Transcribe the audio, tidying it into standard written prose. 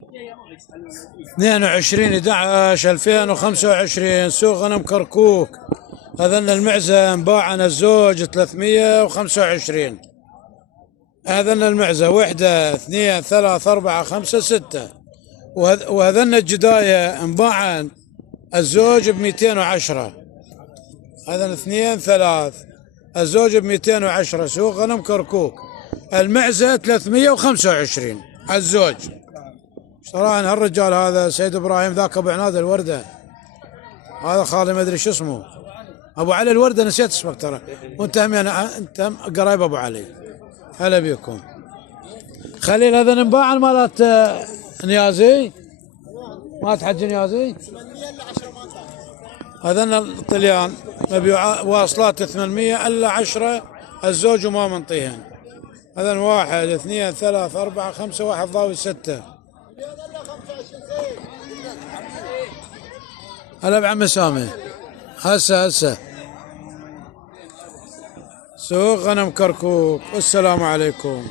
22 11 2025 سوق غنم كركوك. هذن المعزة انباعنا الزوج 325. هذن المعزة وحدة 2 3 4 5 6. وهذن الجداية انباعن الزوج ب 210. هذن 2 3 الزوج ب 210 سوق غنم كركوك. المعزة 325 الزوج. اشتراها هالرجال هذا سيد ابراهيم ذاك ابو عناد الوردة. هذا خالي ما ادري شو اسمه ابو علي الوردة، نسيت اسمك ترى، وانت هم انت قريب ابو علي. هلا بيكم. خليل هذا انباع مالت نيازي، مالت حج نيازي. هذن الطليان مبيوعات واصلات 800 الا 10 الزوج وما منطيهن. هذن 1 2 3 4 5 1 ضاوي 6. هلا بعم سامي. هسه سوق غنم كركوك. والسلام عليكم.